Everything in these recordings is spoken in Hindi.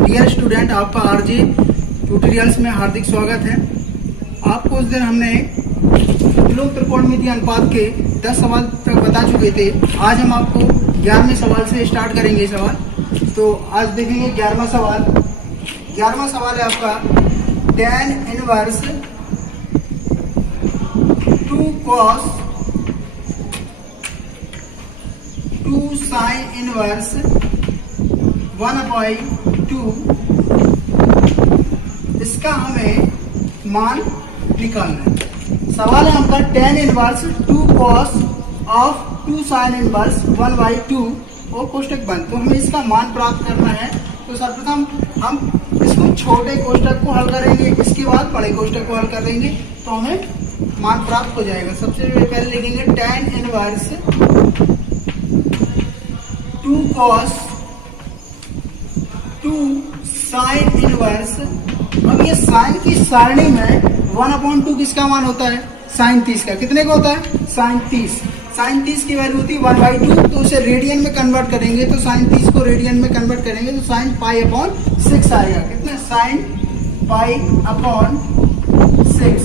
डियर स्टूडेंट, आपका आरजे ट्यूटोरियल्स में हार्दिक स्वागत है। आपको उस दिन हमने विलोम त्रिकोणमितीय अनुपात के 10 सवाल तक बता चुके थे। आज हम आपको 11वें सवाल से स्टार्ट करेंगे सवाल। तो आज देखेंगे 11वां सवाल। 11वां सवाल है आपका tan inverse 2 cos 2 sin inverse 1/2, इसका हमें मान निकालना है। सवाल है आपका tan inverse 2 cos of 2 sin inverse 1/2 और कोष्टक बंद। तो हमें इसका मान प्राप्त करना है। तो सर्वप्रथम हम इसको छोटे कोष्टक को हल करेंगे, इसके बाद बड़े कोष्टक को हल करेंगे तो हमें मान प्राप्त हो जाएगा। सबसे पहले लिखेंगे tan inverse 2 cos 2 sin inverse. अब ये साइन की सारणी में 1/2 किसका मान होता है? sin 30 का। कितने का होता है? sin 30। sin 30 की वैल्यू होती है 1/2, तो उसे रेडियन में कन्वर्ट करेंगे तो sin 30 को रेडियन में कन्वर्ट करेंगे तो sin π/6 आएगा। कितना? sin π/6।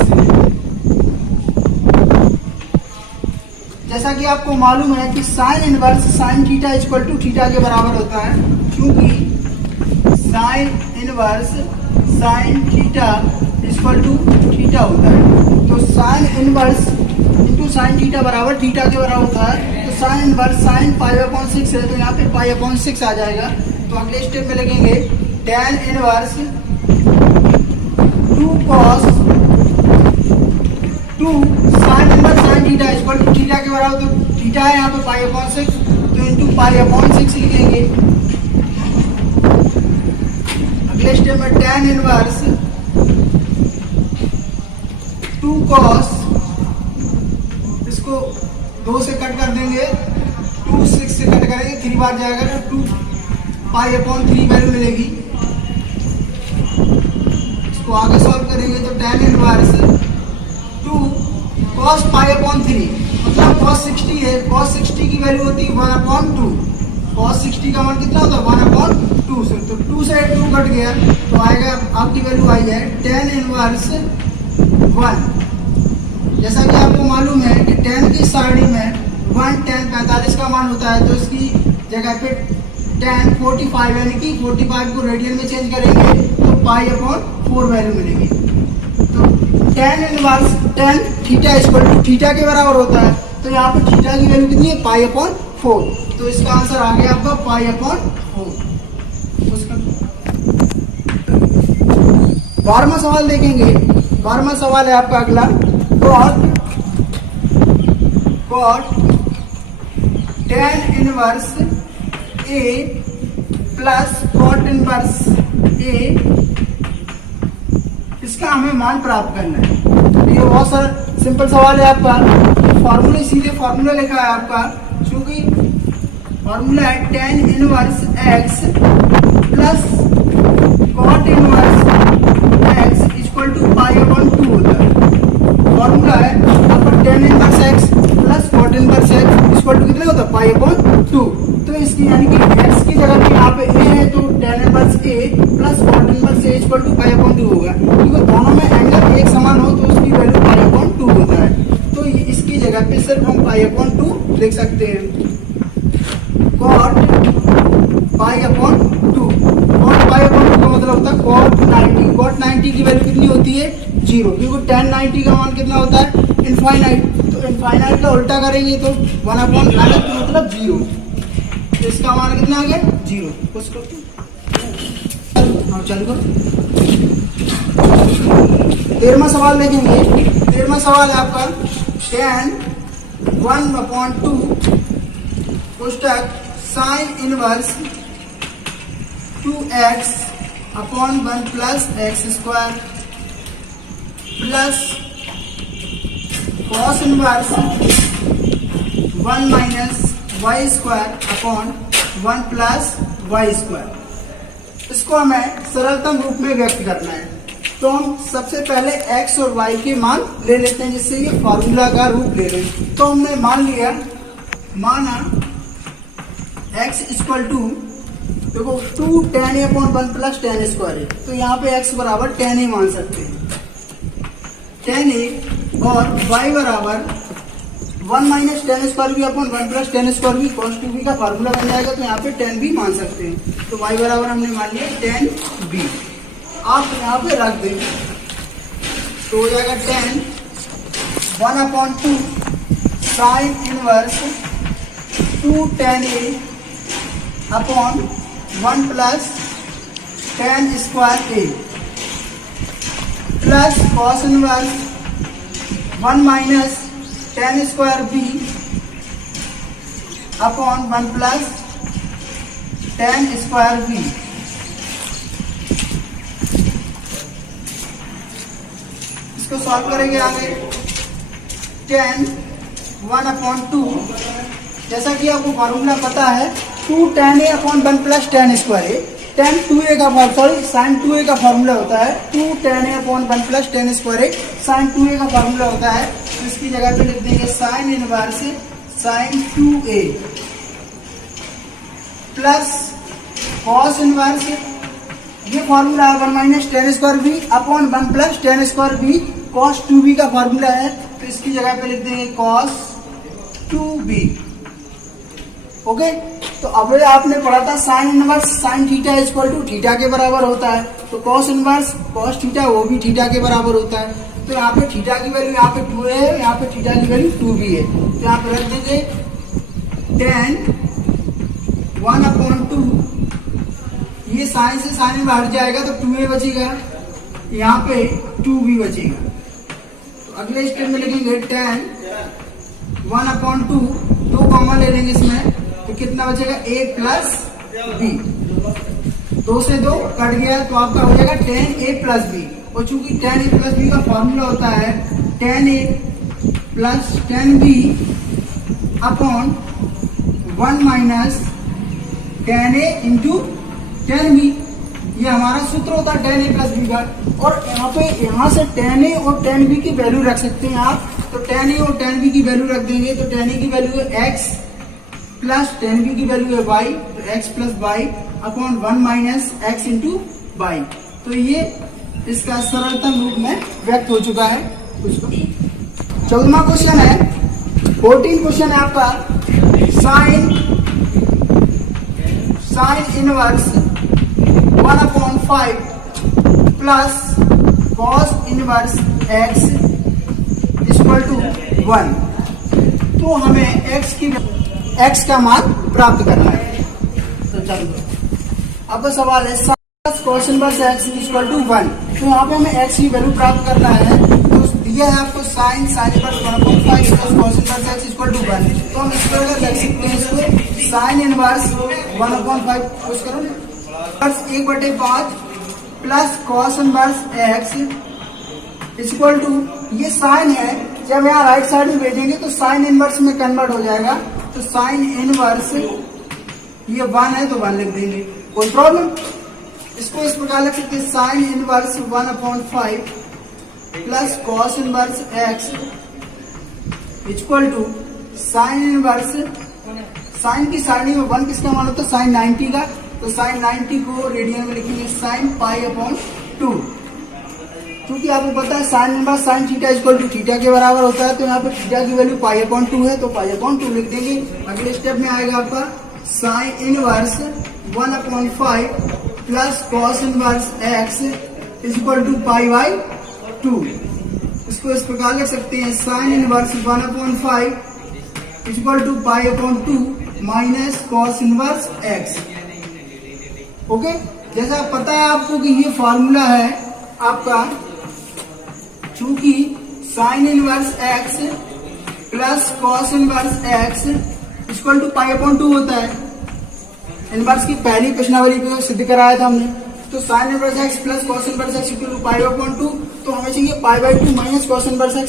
जैसा कि आपको मालूम है कि sine inverse sine theta equal to theta के बराबर होता है, क्योंकि sine inverse sine theta equal to theta होता है। तो sine inverse into sine theta बराबर थीटा के बराबर होता है। तो साइन इनवर्स साइन π/6 है, तो यहाँ पे π/6 आ जाएगा। तो अगले स्टेप में लिखेंगे tan inverse 2 cos 2 sine inverse sine theta equal to theta के बराबर, तो थीटा है यहाँ पे π/6, तो इंटू π/6 लिखेंगे। अगले स्टेप में tan इनवर्स 2 cos, इसको 2 से कट कर देंगे, 2 6 से कट करेंगे, 3 बार जाएगा तो 2 π/3 वैल्यू मिलेगी। इसको आगे सॉल्व करेंगे तो tan इनवर्स 2 cos π/3 मतलब cos 60 है। cos 60 की वैल्यू होती है 1/2। cos 60 का मान कितना होता है? 1/2 से। तो 2 से 2 कट गया तो आएगा, आपकी वैल्यू आई है tan इनवर्स 1। जैसा कि आपको मालूम है कि tan की सारणी में 1 tan 45 का मान होता है, तो इसकी जगह पे tan 45 यानी कि 45 को रेडियन में चेंज करेंगे तो π/4 वैल्यू मिलेगी। तो tan inverse tan theta equal to theta के बराबर होता है, तो यहाँ पर थीटा की वैल्यू कितनी है? π/4। तो इसका आंसर आ गया आपका π/4। 12वां सवाल देखेंगे। 12वां सवाल है आपका अगला cot tan inverse a plus cot inverse a, इसका हमें मान प्राप्त करना है। ये बहुत सारा सिंपल सवाल है आपका। फॉर्मूले सीधे फॉर्मूला लिखा है आपका, क्योंकि फॉर्मूला है tan inverse x plus cot inverse x equal to π/2 होता है। फॉर्मूला है आपका tan inverse x plus cot inverse x equal to कितना होता है? π/2। तो इसकी यानी कि x की जगह पे यहाँ पे a है तो tan inverse a plus cot inverse a equal to π/2 होगा, क्योंकि दोनों में एंगल एक समान हो तो उसकी वैल्यू π/2 होता है। तो इसकी जगह पे सिर्फ हम π/2 लिख सकते हैं। cot π/2 का मतलब होता है cot 90। cot 90 की वैल्यू कितनी होती है? 0, क्योंकि tan 90 का मान कितना होता है? इनफाइनाइट। तो इनफाइनाइट का उल्टा करेंगे तो 1/1 मतलब 0। तो इसका मान कितना आ गया? 0। उसको चालू करो। 13वां सवाल देखेंगे। 13वां सवाल है आपका tan 1/2 कोष्टक sin inverse 2x/1 plus x² plus cos inverse 1 minus y²/1 plus y²। इसको हमें सरलतम रूप में व्यक्त करना है। तो हम सबसे पहले x और y के मान ले लेते हैं, जिससे ये फॉर्मूला का रूप ले लें। तो हमने मान लिया, माना x इक्वल टू देखो 2 tan a upon 1 plus tan square है, तो यहाँ पे x बराबर tan a मान सकते हैं, tan a, और y बराबर 1 माइनस tan स्क्वायर भी अपॉन 1 प्लस tan स्क्वायर भी cos 2b का फार्मूला बन जाएगा, तो यहाँ पे tan b मान सकते हैं। तो y बराबर हमने मान लिया tan b, आप यहाँ पे रख दें तो हो जाएगा tan 1/2 sine inverse 2 tan a upon 1 plus tan square a plus cos inverse 1 minus tan square b upon 1 plus tan square b। इसको सॉल्व करेंगे आगे। tan 1/2, जैसा कि आपको फॉर्मूला पता है 2 tan a upon 1 plus tan square a, tan 2a का sin 2a का फॉर्मूला होता है 2 tan a upon 1 plus tan square a, sin 2a का फॉर्मूला होता है, तो इसकी जगह पे लिख देंगे sin inverse sin 2a plus cos inverse, ये फॉर्मूला है 1 minus tan square b upon 1 plus tan square b cos 2b का फॉर्मूला है, तो इसकी जगह पे लिख देंगे cos 2b। ओके, तो अब आपने पढ़ा था sine inverse sine theta equal to theta के बराबर होता है, तो cos इनवर्स cos थीटा वो भी थीटा के बराबर होता है। तो यहाँ पे थीटा की वैल्यू यहाँ पे 2 है, यहाँ पे थीटा की वैल्यू 2 भी है, तो यहाँ पे रख देंगे tan 1/2, ये साइन से साइन में हट जाएगा तो 2a बचेगा, यहाँ पे 2b बचेगा। तो अगले स्टेप में लिखेंगे tan 1/2, 2 कॉमन ले लेंगे इसमें, तो कितना बचेगा a प्लस b, 2 से 2 कट गया तो आपका हो जाएगा tan a प्लस b, और चूंकि tan a प्लस b का फॉर्मूला होता है tan a plus tan b upon 1 minus tan a into tan b, ये हमारा सूत्र होता है tan a प्लस b का। और यहाँ से tan a और tan b की वैल्यू रख सकते हैं आप, तो tan a और tan b की वैल्यू रख देंगे, तो tan a की वैल्यू है x प्लस tan b की वैल्यू है y, तो x plus y upon 1 minus x into y। तो ये इसका सरलतम रूप में व्यक्त हो चुका है। 14वां क्वेश्चन है, 14 क्वेश्चन है आपका, sine inverse 1/5 plus cos inverse x equal to 1। तो हमें x का मान प्राप्त करना है। तो चलो अब सवाल है cos inverse x equal to 1, तो यहाँ पे हमें x की वैल्यू प्राप्त करना है। तो दिया है आपको sine inverse 1/5 plus cos inverse x equal to 1, तो हम इसको अगर लिख सकते हैं, इसको साइन इनवर्स 1/5 कुछ करो 1/5 plus cos inverse x equal to, ये साइन है, जब यहाँ राइट साइड में भेजेंगे तो साइन इनवर्स में कन्वर्ट हो जाएगा, तो साइन इनवर्स ये 1 है तो 1 लिख देंगे, कोई प्रॉब्लम। इसको इस प्रकार लिख सकते हैं sine inverse 1/5 plus cos inverse x equal to sine inverse, sine की सारणी में 1 किसका मान होता है साइन 90 का, तो साइन 90 को रेडियन में लिखेंगे साइन π/2। क्योंकि आपको पता है sine inverse sine theta equal to theta के बराबर होता है, तो यहाँ पे थीटा की वैल्यू π/2 है, तो π/2 लिख देंगे। अगले स्टेप में आएगा आपका sine inverse 1/5 plus cos inverse x equal to π/2। इसको इस प्रकार लिख सकते हैं sine inverse 1/5 equal to π/2 minus cos inverse x। Okay, जैसा पता है आपको कि ये फॉर्मूला है आपका, चूंकि sine inverse x plus cos inverse x equal to π/2 होता है। इनवर्स की पहली प्रश्नावली को सिद्ध कराया था हमने, तो sine inverse x plus cos inverse x equal to π/2, तो हमें चाहिए π/2 माइनस cos इनवर्स x,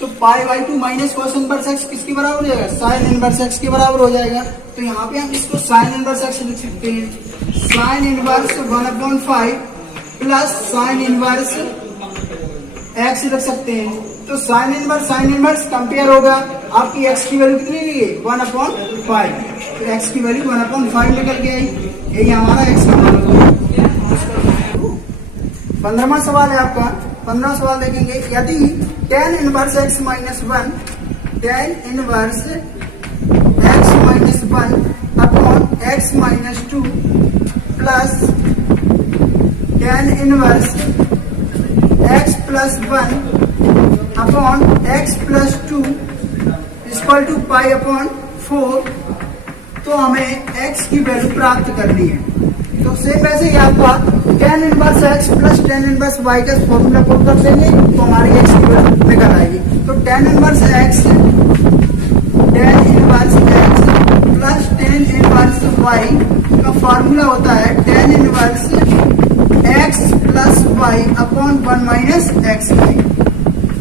तो π/2 माइनस cos इनवर्स x किसके बराबर हो जाएगा, साइन इनवर्स x के बराबर हो जाएगा। तो यहाँ पे हम इसको साइन इनवर्स x लिख सकते हैं, sine inverse 1/5 plus sign inverse x रख सकते हैं। तो साइन इनवर्स कंपेयर होगा, आपकी x की वैल्यू कितनी ली है 1/5, एक्स की वैल्यू 1/5 निकल के आई। यही हमारा एक्स का मान होगा। 15वां सवाल है आपका। 15वां सवाल देखेंगे, यदि tan inverse x minus 1 tan inverse x minus 1 upon x minus 2 plus tan inverse x plus 1 upon x plus 2 equal to pi upon 4, तो हमें x की वैल्यू प्राप्त करनी है। तो सेम वैसे ही आपका tan inverse x plus tan inverse y का फॉर्मूला पुट कर देंगे तो हमारी x की वैल्यू निकल आएगी। तो tan inverse x plus tan inverse y का फॉर्मूला होता है tan inverse x plus y upon 1 minus x,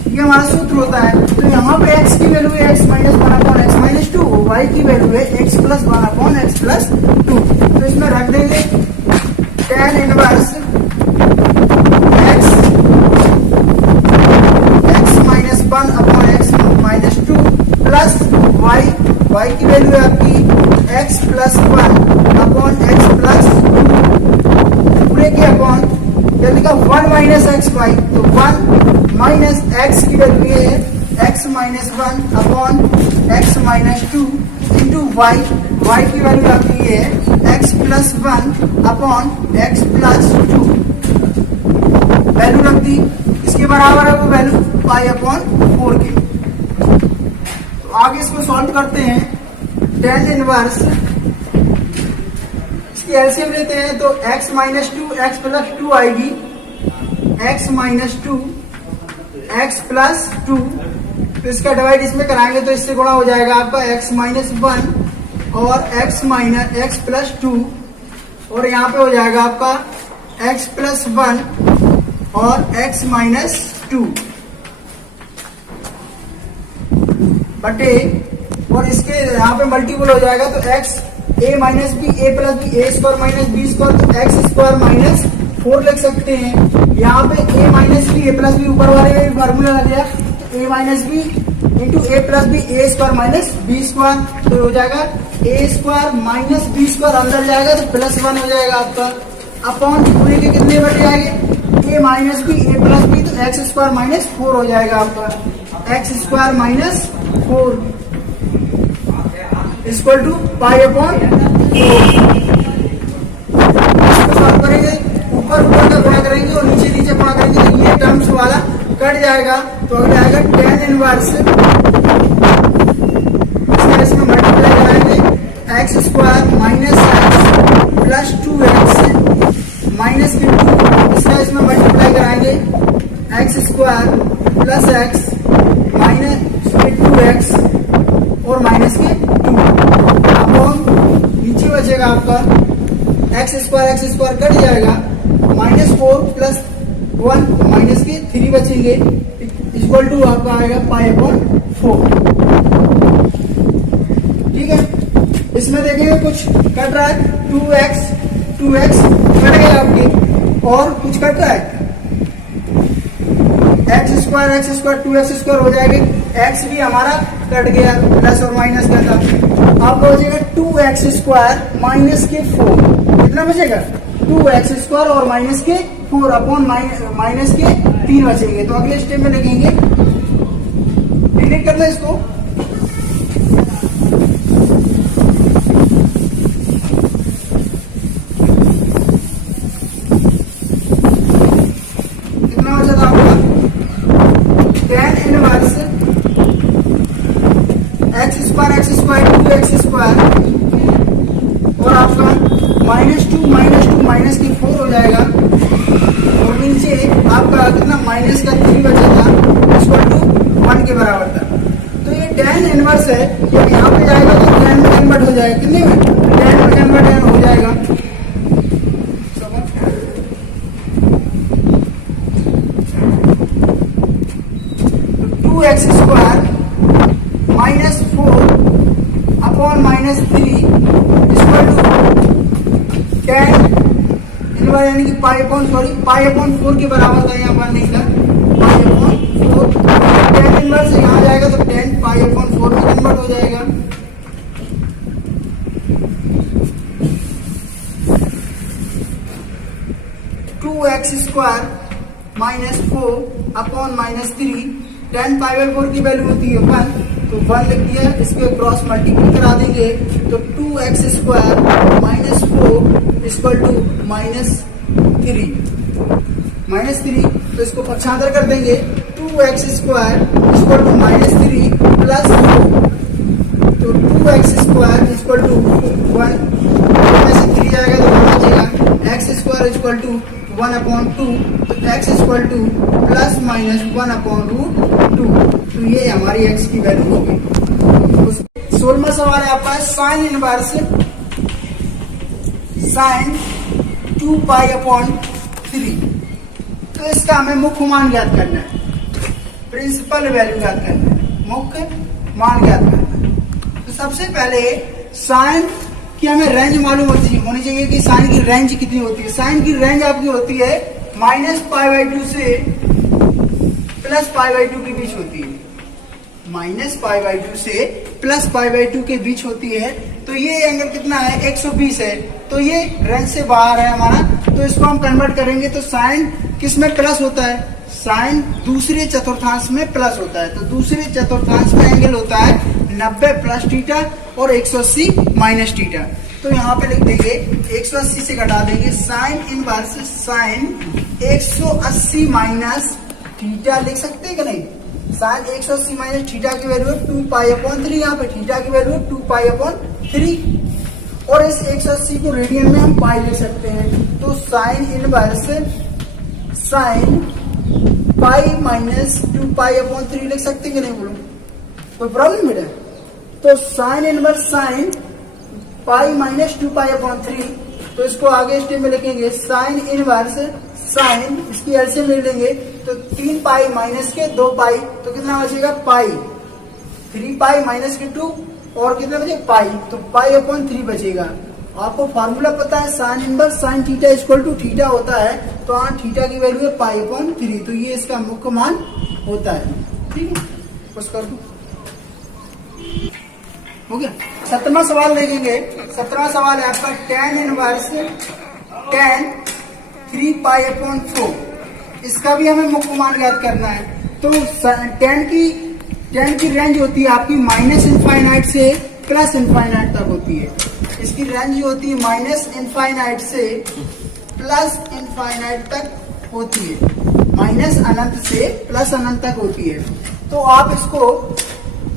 ये हमारा सूत्र होता है। तो यहाँ पे x की वैल्यू है x minus 1 upon x minus 2, y की वैल्यू है x plus 1 upon x plus 2। तो इसमें रख देंगे tan inverse x minus 1 upon x minus 2 plus y की वैल्यू है आपकी x plus 1 upon x plus 2 पूरे के अपॉन जल्दी का 1 माइनस एक्स वाई, तो 1 माइनस एक्स की वैल्यू ये है x minus 1 upon x minus 2 into y की वैल्यू आपकी ये है x plus 1 upon x plus 2 value रख दी। इसके बराबर है वो वैल्यू पाई अपॉन 4 के। तो आगे इसको सॉल्व करते हैं। tan इनवर्स इसकी एलसीएम लेते हैं तो x माइनस 2 एक्स प्लस 2 आएगी, x माइनस 2 एक्स प्लस 2, तो इसका डिवाइड इसमें कराएंगे तो इससे गुणा हो जाएगा आपका x माइनस 1 और x प्लस 2, और यहाँ पे हो जाएगा आपका x प्लस 1 और x माइनस 2 बटे, और इसके यहाँ पे मल्टीपल हो जाएगा तो x a minus b a plus b a square minus b square, तो एक्स स्क्वायर माइनस 4 लिख सकते हैं। यहाँ पे a minus b a plus b ऊपर वाले में फॉर्मूला लग गया, a minus b into a plus b a square minus b square, तो हो जाएगा a square minus b square अंदर जाएगा तो प्लस 1 हो जाएगा आपका, अपॉन पूरे के कितने बन जाएंगे a minus b a plus b, तो एक्स स्क्वायर माइनस 4 हो जाएगा आपका x square minus 4 equal to pi upon 4। Solve करेंगे, ऊपर ऊपर का गुणा करेंगे और नीचे नीचे गुणा करेंगे तो ये टर्म्स वाला कट जाएगा, तो अगला आएगा tan इनवर्स इसमें मल्टीप्लाई कराएंगे x square minus x plus 2x minus के 2, इसका इसमें मल्टीप्लाई कराएंगे x square plus x minus के 2x और माइनस के 2 अपॉन नीचे बचेगा आपका एक्स स्क्वायर कट जाएगा -4 प्लस 1 माइनस के 3 बचेंगे इक्वल टू आपका आएगा पाई अपॉन 4। ठीक है, इसमें देखिए कुछ कट रहा है 2x कट गया आपके, और कुछ कट रहा है एक्स स्क्वायर 2x² हो जाएगा, एक्स भी हमारा कट गया प्लस और माइनस का था। अब बचेगा 2x² माइनस के 4, कितना बचेगा 2x² और माइनस के 4 अपॉन माइनस के 3 बचेंगे। तो अगले स्टेप में लिखेंगे, डिलीट कर दो इसको, कितना बचा था आपका tan इनवर्स x² 2x² और आपका -2 माइनस की 4 हो जाएगा, और नीचे आपका कितना माइनस का 3 बचा था इक्वल टू 1 के बराबर था। तो ये tan इनवर्स है, जब यहाँ पे जाएगा तो tan में कन्वर्ट हो जाएगा, कितने में tan में कन्वर्ट हो जाएगा 2x² -4 upon -3 equal to tan inverse यानी कि पाई अपॉन 4 के बराबर था, यहाँ पर नहीं था पाई अपॉन 4। tan इनवर्स यहाँ जाएगा तो tan पाई अपॉन 4 में कन्वर्ट हो जाएगा। 2x² माइनस 4 अपॉन माइनस 3, 10 की वैल्यू होती है 1, तो 1 लिख दिया। इसके क्रॉस मल्टीप्लाई करा देंगे तो 2x² माइनस 4 इक्वल टू -3, तो इसको पक्षांतर कर देंगे 2x² इक्वल टू -3 प्लस 4, तो 2x² इक्वल टू 1, में से 3 जाएगा तो 1 बचेगा, x² इक्वल टू 1/2, तो x equal two plus minus 1/√2, तो ये हमारी x की वैल्यू होगी। 16वां सवाल है आपका साइन इनवर्स sin 2π/3, तो इसका हमें मुख्य मान ज्ञात करना है, प्रिंसिपल वैल्यू ज्ञात करना है, मुख्य मान ज्ञात करना है। तो सबसे पहले साइन की हमें रेंज मालूम होनी चाहिए कि साइन की रेंज कितनी होती है। साइन की रेंज आपकी होती है -π/2 से +π/2 के बीच होती है, -π/2 से +π/2 के बीच होती है। तो ये एंगल कितना है 120 है, तो ये रेंज से बाहर है हमारा, तो इसको हम कन्वर्ट करेंगे तो साइन किस में प्लस होता है, साइन दूसरे चतुर्थांश में प्लस होता है। तो दूसरे चतुर्थांश में एंगल होता है 90 प्लस थीटा और 180 माइनस थीटा। तो यहाँ पे लिख देंगे 180 से घटा देंगे sign inverse sign 180 minus theta लिख सकते हैं कि नहीं। साइन 180 माइनस थीटा की वैल्यू 2π/3, यहाँ पे थीटा की वैल्यू 2π/3, और इस 180 को रेडियन में हम पाई ले सकते हैं। तो sine inverse sine pi minus 2π/3 लिख सकते हैं कि नहीं, बोलो कोई प्रॉब्लम बेटा। तो sine inverse sine pi minus 2π/3, तो इसको आगे स्टेप में लिखेंगे साइन इनवर्स साइन, इसकी एलसीएम ले लेंगे तो 3π माइनस के 2π, तो कितना बचेगा पाई, 3π माइनस के 2 और कितना बचेगा पाई, तो π/3 बचेगा। आपको फार्मूला पता है sine inverse sine theta equal to theta होता है, तो यहाँ थीटा की वैल्यू है π/3, तो ये इसका मुख्य मान होता है। ठीक है, कुछ कर दो, हो गया। 17वां सवाल देखेंगे। 17वां सवाल है आपका tan इनवर्स tan 3π/4, इसका भी हमें मुख्य मान ज्ञात करना है। तो tan की रेंज होती है आपकी -∞ से +∞ तक होती है। इसकी रेंज होती है -∞ से +∞ तक होती है, -अनंत से +अनंत तक होती है। तो आप इसको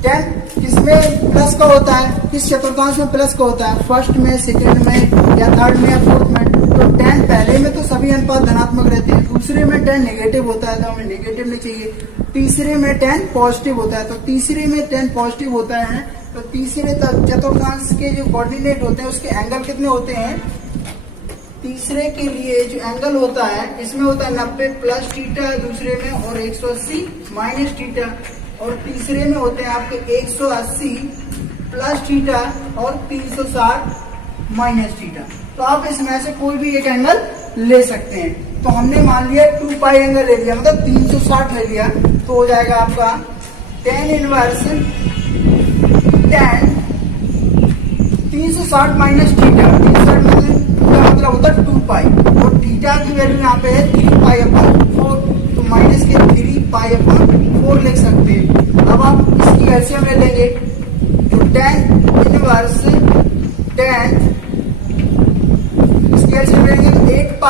tan किसमें प्लस का होता है, किस चतुर्थांश में प्लस का होता है, फर्स्ट में, सेकंड में या थर्ड में या फोर्थ में। तो tan पहले में तो सभी अनुपात धनात्मक रहते हैं, दूसरे में tan नेगेटिव होता है तो हमें नेगेटिव नहीं चाहिए, तीसरे में tan पॉजिटिव होता है तो तीसरे में tan पॉजिटिव होता है। तो तीसरे चतुर्थांश के जो कोऑर्डिनेट होते हैं उसके एंगल कितने होते हैं, तीसरे के लिए जो एंगल होता है इसमें होता है 90 प्लस थीटा दूसरे में और 180 माइनस थीटा, और तीसरे में होते हैं आपके 180 प्लस थीटा और 360 माइनस थीटा। तो आप इसमें से कोई भी एक एंगल ले सकते हैं। तो हमने मान लिया 2π एंगल ले लिया, मतलब 360 ले लिया, तो हो जाएगा आपका tan inverse tan 360 minus theta, 360 मतलब होता है 2π, और थीटा की वैल्यू यहाँ पे है 3π/4, तो माइनस के 3π/4 लिख सकते हैं। अब आप इसकी एलसीएम ले लेंगे तो tan इनवर्स tan, इसकी एलसीएम लेंगे तो 8π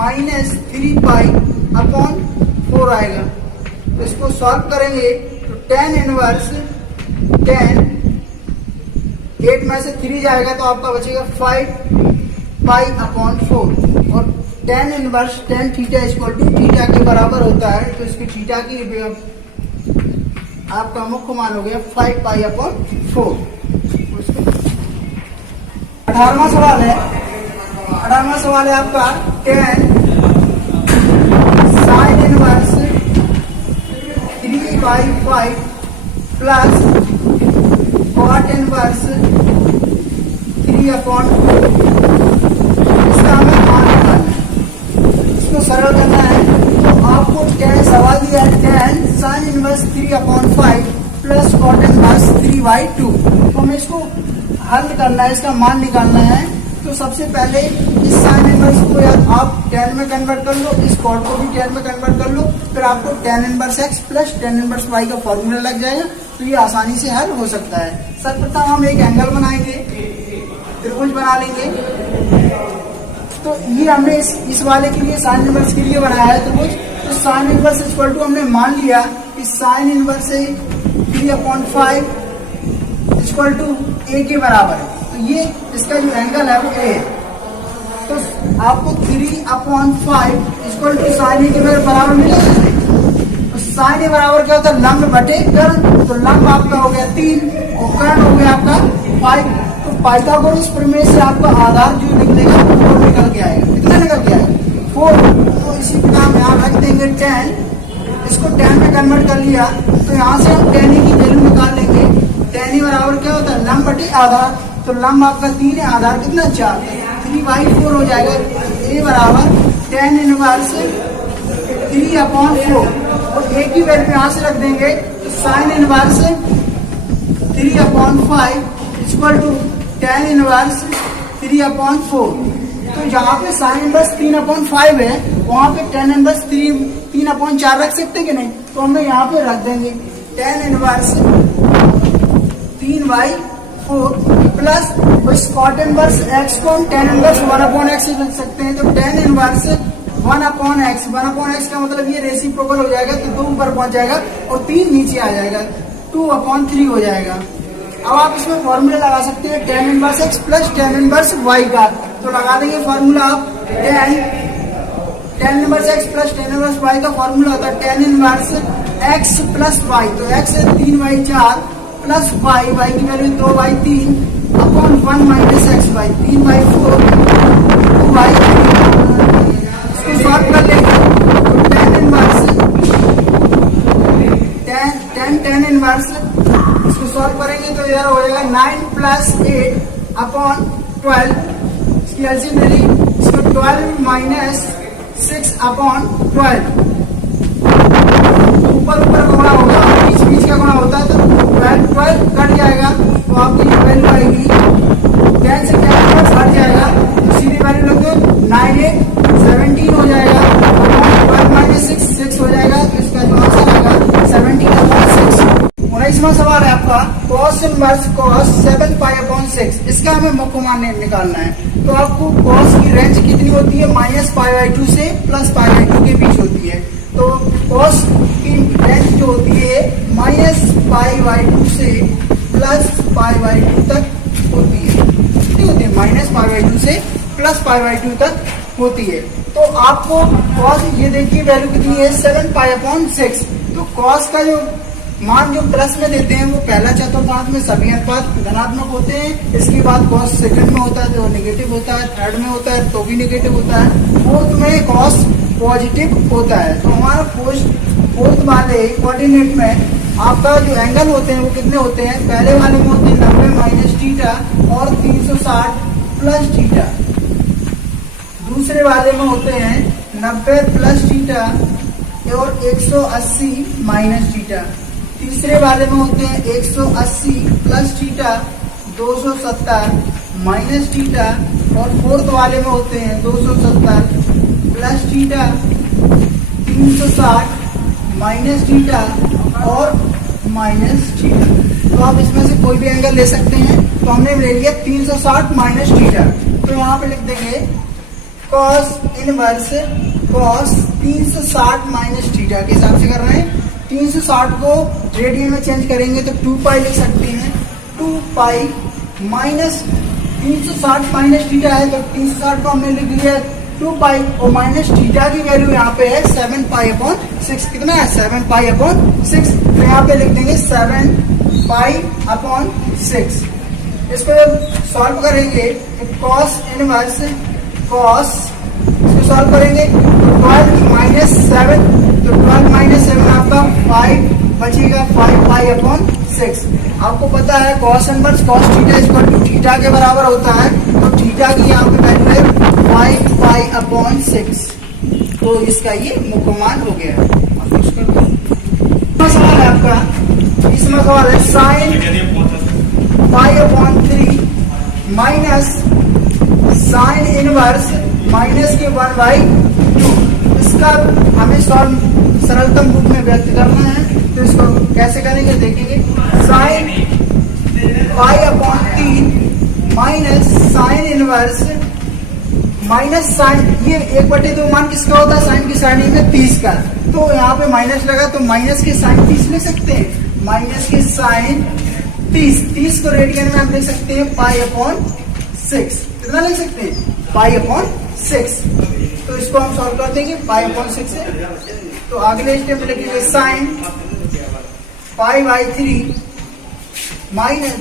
माइनस 3π/4 आएगा। तो इसको सॉल्व करेंगे तो tan इनवर्स tan 8 में से 3 जाएगा तो आपका बचेगा 5π/4, और tan inverse tan theta equal to theta के बराबर होता है, तो इसकी थीटा की आपका मुख्य मान हो गया 5π/4। 18वां सवाल है। 18वां सवाल है आपका tan sine inverse 3/5 plus cot inverse 3/4, इसका हमें मान निकालना है। इसको सरल करना है तो आपको tan सवाल दिया है tan sine inverse 3/5 plus cot inverse 3/2, तो हमें इसको हल करना है, इसका मान निकालना है। तो सबसे पहले इस साइन इनवर्स को या आप tan में कन्वर्ट कर लो, इस कॉट को भी tan में कन्वर्ट कर लो, फिर आपको tan inverse x plus tan inverse y का फॉर्मूला लग जाएगा। तो ये आसानी से हल हो सकता है। सर्वप्रथम हम एक एंगल बनाएंगे, त्रिभुज बना लेंगे। तो ये हमने इस वाले के लिए साइन इनवर्स के लिए बनाया है त्रिभुज। तो साइन इनवर्स इक्वल टू हमने मान लिया कि sine inverse 3/5 equal to a के बराबर है। तो ये इसका जो एंगल है वो a है। तो आपको 3/5 इक्वल टू साइन ए के बराबर मिलेगा। तो साइन ए बराबर क्या होता है, लंब बटे कर्ण। तो लंब आपका हो गया 3 और कर्ण हो गया आपका 5। तो पाइथागोरस प्रमेय से आपका आधार जो निकलेगा वो निकल के आएगा। कितना निकल के आएगा, 4। तो इसी का हम यहाँ रख देंगे 10। इसको 10 में कन्वर्ट कर लिया तो यहाँ से हम 10 की वैल्यू निकाल लेंगे। 10 बराबर क्या होता है, लंब बटे आधार। तो लंब आपका 3 है, आधार कितना 4, 3/4 हो जाएगा। ए बराबर tan इनवर्स 3/4 और ए की वैल्यू यहाँ से रख देंगे। तो sine inverse 3/5 equal to tan inverse 3/4। तो यहाँ पे साइन इनवर्स 3/5 है, वहाँ पे tan इनवर्स 3/4 रख सकते कि नहीं। तो हम यहाँ पे रख देंगे tan इनवर्स 3/4 प्लस इस कॉट इनवर्स x को हम tan इनवर्स 1/x लिख सकते हैं। तो tan इनवर्स 1/x, 1/x का मतलब ये रेसिप्रोकल हो जाएगा। तो 2 ऊपर पहुंच जाएगा और 3 नीचे आ जाएगा, 2/3 हो जाएगा। अब आप इसमें फॉर्मूला लगा सकते हैं tan inverse x plus tan inverse y का। तो लगा देंगे फॉर्मूला आप tan inverse x plus tan inverse y का फॉर्मूला होता है tan inverse x plus y। तो x है 3/4 प्लस y की value 2/3 upon 1 minus x by 3/4 2/3। इसको सॉल्व कर लेंगे तो tan इनवर्स tan इनवर्स इसको सॉल्व करेंगे तो इधर हो जाएगा 9 प्लस 8 अपॉन 12। इसकी एलसीएम ले ली, इसको 12 माइनस 6 अपॉन 12। ऊपर ऊपर का गुणा होगा, बीच बीच का गुणा होता है। तो 12 कट जाएगा तो आपकी वैल्यू आएगी 10 से 10 हट जाएगा। तो सीधी वैल्यू रख दो, 9 8 17 हो जाएगा। 12 माइनस 6 हो जाएगा। तो इसका जो आंसर आएगा 17/6। 19वां सवाल है आपका cos इनवर्स cos 7π/6। इसका हमें मुख्य मान निकालना है। तो आपको cos की रेंज कितनी होती है, -π/2 से +π/2 के बीच होती है। तो cos की रेंज जो होती है -π/2 से +π/2 तक होती है। कितनी होती है, -π/2 से +π/2 तक होती है। तो आपको cos, ये देखिए वैल्यू कितनी है 7π/6। तो cos का जो मान जो प्लस में देते हैं वो पहला चतुर्थांश में सभी अनुपात धनात्मक होते हैं। इसके बाद cos सेकंड में होता है तो नेगेटिव होता है, थर्ड में होता है तो भी नेगेटिव होता है, फोर्थ में cos पॉजिटिव होता है। तो हमारा फोर्थ वाले कोऑर्डिनेट में आपका जो एंगल होते हैं वो कितने होते हैं, पहले वाले में होते हैं 90 माइनस थीटा और 360 प्लस थीटा। दूसरे वाले में होते हैं 90 प्लस थीटा और 180 माइनस थीटा। तीसरे वाले में होते हैं 180 प्लस थीटा 270 माइनस थीटा। और फोर्थ वाले में होते हैं 270 प्लस थीटा 360 माइनस थीटा और माइनस थीटा। तो आप इसमें से कोई भी एंगल ले सकते हैं। तो हमने ले लिया 360 माइनस थीटा। तो यहाँ पे लिख देंगे cos inverse cos 360 minus theta के हिसाब से कर रहे हैं। 360 को रेडियन में चेंज करेंगे तो 2π लिख सकते हैं। 2π माइनस 360 माइनस थीटा है तो 360 को हमने लिख दिया 2π और माइनस थीटा की वैल्यू यहाँ पे है 7π/6। कितना है, 7π/6। तो यहाँ पे लिख देंगे 7π/6। इसको जब सॉल्व करेंगे तो cos इनवर्स cos, इसको सॉल्व करेंगे तो 12 माइनस 7, तो 12 माइनस 7 आपका 5 बचेगा 5π/6। आपको पता है cos inverse cos theta equal to theta के बराबर होता है। तो थीटा की यहाँ पे वैल्यू है 5π/6। तो इसका ये मुख्य मान हो गया। सवाल है आपका, इसमें सवाल है sin π/3 minus sine inverse minus के 1/2। इसका हमें सरलतम रूप में व्यक्त करना है, तो इसको कैसे करेंगे देखेंगे। Sine pi upon 3 minus sine inverse minus sine, ये 1/2 मान किसका होता है, साइन की सारणी में 30 का, तो यहाँ पे माइनस लगा तो माइनस के साइन 30 लिख सकते हैं। माइनस के साइन 30 को रेडियन में हम लिख सकते हैं पाई अपॉन 6। कितना लिख सकते हैं, पाई अपॉन 6। तो इसको हम सॉल्व कर देंगे पाई अपॉन 6 से। तो अगले स्टेप में लिखेंगे साइन पाई/3 माइनस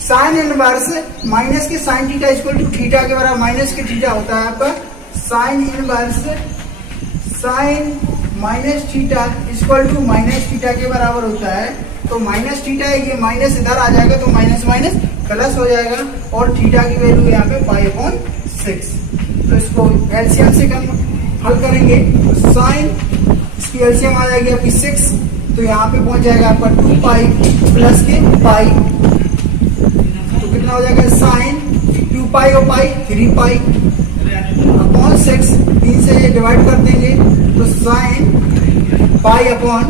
साइन इनवर्स माइनस के sine theta equal to theta के बराबर, माइनस के थीटा होता है आपका sine inverse sine minus theta equal to minus theta के बराबर होता है। तो माइनस थीटा है, ये माइनस इधर आ जाएगा तो माइनस माइनस प्लस हो जाएगा, और थीटा की वैल्यू यहाँ पे पाई अपॉन 6। तो इसको एलसीएम से हल करेंगे तो साइन, इसकी एलसीएम आ जाएगी आपकी 6, तो यहाँ पे पहुंच जाएगा आपका 2 पाई प्लस के पाई, तो कितना हो जाएगा साइन 2 पाई और पाई 3 पाई अपॉन 6। 3 से ये डिवाइड कर देंगे तो साइन पाई अपॉन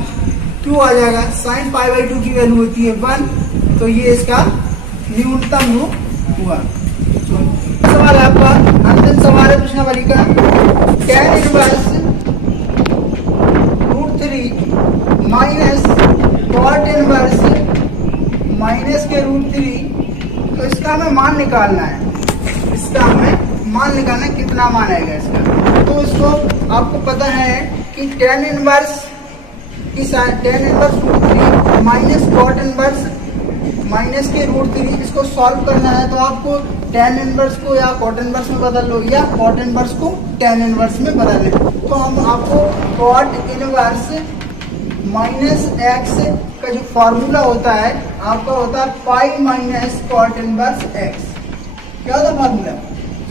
2 आ जाएगा। साइन पाई/2 की वैल्यू होती है 1, तो ये इसका न्यूनतम रूप हुआ। सवाल आपका अंतिम सवाल है प्रश्न वाली का, tan inverse √3 minus cot inverse minus के √3। तो इसका हमें मान निकालना है, कितना मान आएगा इसका। तो इसको आपको पता है कि tan inverse √3 minus cot inverse minus के √3, इसको सॉल्व करना है तो आपको tan इनवर्स को या कॉट इनवर्स में बदल लो, या कॉट इनवर्स को tan इनवर्स में बदल लो। तो हम आपको कॉट इनवर्स माइनस एक्स का जो फॉर्मूला होता है आपका होता है pi minus cot inverse x. क्या होता है फॉर्मूला,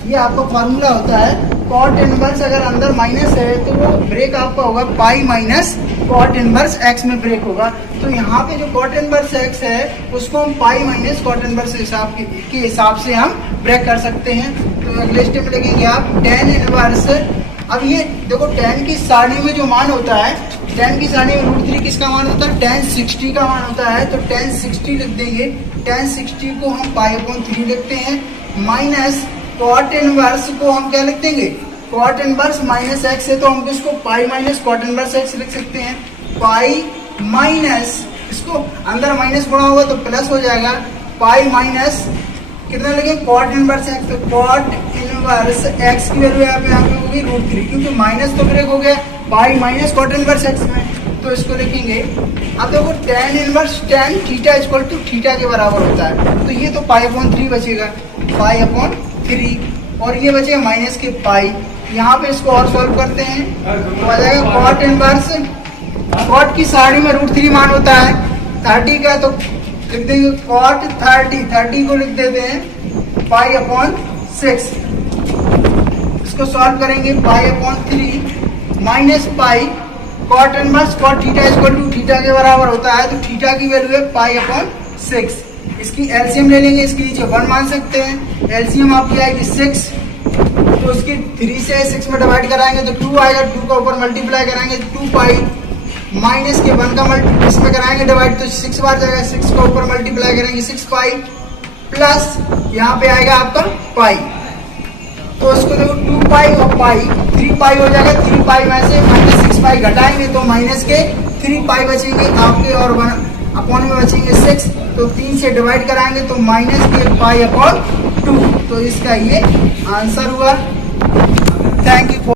ये आपका फॉर्मूला होता है कॉट इनवर्स, अगर अंदर माइनस है तो वो ब्रेक आपका होगा pi minus cot inverse x में ब्रेक होगा। तो यहाँ पे जो कॉट इनवर्स एक्स है उसको हम पाई माइनस कॉट इनवर्स के हिसाब से हम ब्रेक कर सकते हैं। तो अगले स्टेप में लिखेंगे आप tan इनवर्स। अब ये देखो tan की सारणी में जो मान होता है, tan की सारणी में √3 किसका मान होता है, tan 60 का मान होता है, तो tan 60 लिख देंगे। tan 60 को हम पाई अपॉन 3 लिखते हैं, माइनस कॉट इनवर्स को हम क्या लिख देंगे, कॉट इनवर्स माइनस एक्स है तो हम इसको pi minus cot inverse x लिख सकते हैं। पाई माइनस, इसको अंदर माइनस गुणा होगा तो प्लस हो जाएगा, पाई माइनस कितना लगे कॉट इनवर्स एक्स, तो कॉट इनवर्स एक्स की वैल्यू यहाँ पे होगी √3, क्योंकि माइनस तो ब्रेक हो गया pi minus cot inverse x में, तो इसको लिखेंगे। अब देखो tan inverse tan theta equal to theta के बराबर होता है, तो ये तो पाई अपॉन 3 बचेगा, पाई अपॉन 3, और ये बचेगा माइनस के पाई। यहाँ पे इसको और सॉल्व करते हैं तो आ जाएगा कॉट इनवर्स, कॉट की सारणी में √3 मान होता है 30 का, तो लिख देंगे कॉट 30 को लिख देते हैं पाई अपॉन 6। इसको सॉल्व करेंगे pi upon 3 minus pi cot inverse cot theta equal to theta के बराबर होता है, तो थीटा की वैल्यू है पाई अपॉन 6। इसकी एलसीएम ले लेंगे, इसके नीचे 1 मान सकते हैं, एलसीएम आपकी आएगी 6, तो इसकी 3 से 6 में डिवाइड कराएंगे तो 2 आएगा, 2 का ऊपर मल्टीप्लाई कराएंगे 2 पाई, माइनस के 1 का इसमें कराएंगे डिवाइड तो 6 बार जाएगा, 6 का ऊपर मल्टीप्लाई करेंगे 6 पाई, प्लस यहाँ पे आएगा आपका पाई, तो इसको देखो 2 पाई और पाई 3 पाई हो जाएगा, 3 पाई में से माइनस 6 पाई घटाएंगे तो माइनस के 3 पाई बचेंगे आपके, और 1 अपॉन में बचेंगे 6, तो 3 से डिवाइड कराएंगे तो माइनस के पाई अपॉन 2, तो इसका ये आंसर हुआ। Thank you.